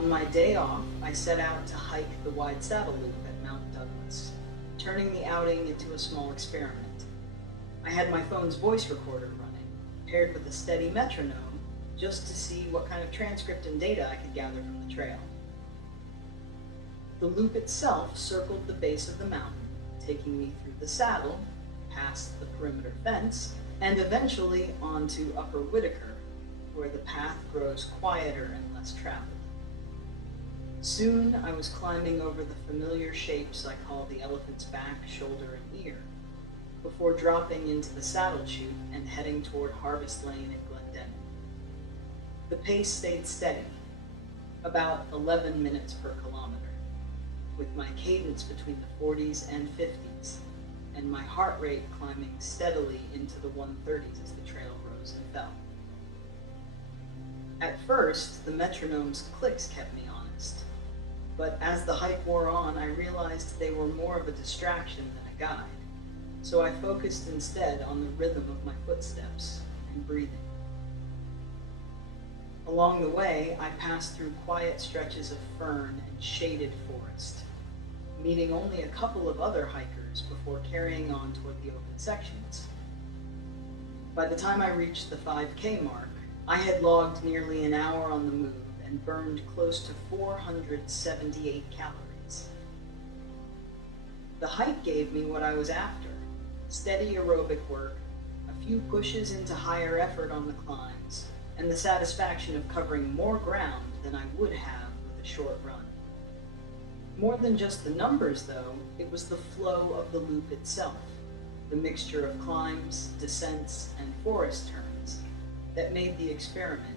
On my day off, I set out to hike the wide saddle loop at Mount Douglas, turning the outing into a small experiment. I had my phone's voice recorder running, paired with a steady metronome, just to see what kind of transcript and data I could gather from the trail. The loop itself circled the base of the mountain, taking me through the saddle, past the perimeter fence, and eventually onto Upper Whittaker, where the path grows quieter and less traveled. Soon I was climbing over the familiar shapes I call the elephant's back, shoulder, and ear, before dropping into the saddle chute and heading toward Harvest Lane and Glendenning. The pace stayed steady, about 11 minutes per kilometer, with my cadence between the 40s and 50s, and my heart rate climbing steadily into the 130s as the trail rose and fell. At first, the metronome's clicks kept me honest, but as the hike wore on, I realized they were more of a distraction than a guide, so I focused instead on the rhythm of my footsteps and breathing. Along the way, I passed through quiet stretches of fern and shaded forest, meeting only a couple of other hikers before carrying on toward the open sections. By the time I reached the 5K mark, I had logged nearly an hour on the move and burned close to 478 calories. The hike gave me what I was after: steady aerobic work, a few pushes into higher effort on the climbs, and the satisfaction of covering more ground than I would have with a short run. More than just the numbers, though, it was the flow of the loop itself, the mixture of climbs, descents, and forest turns, that made the experiment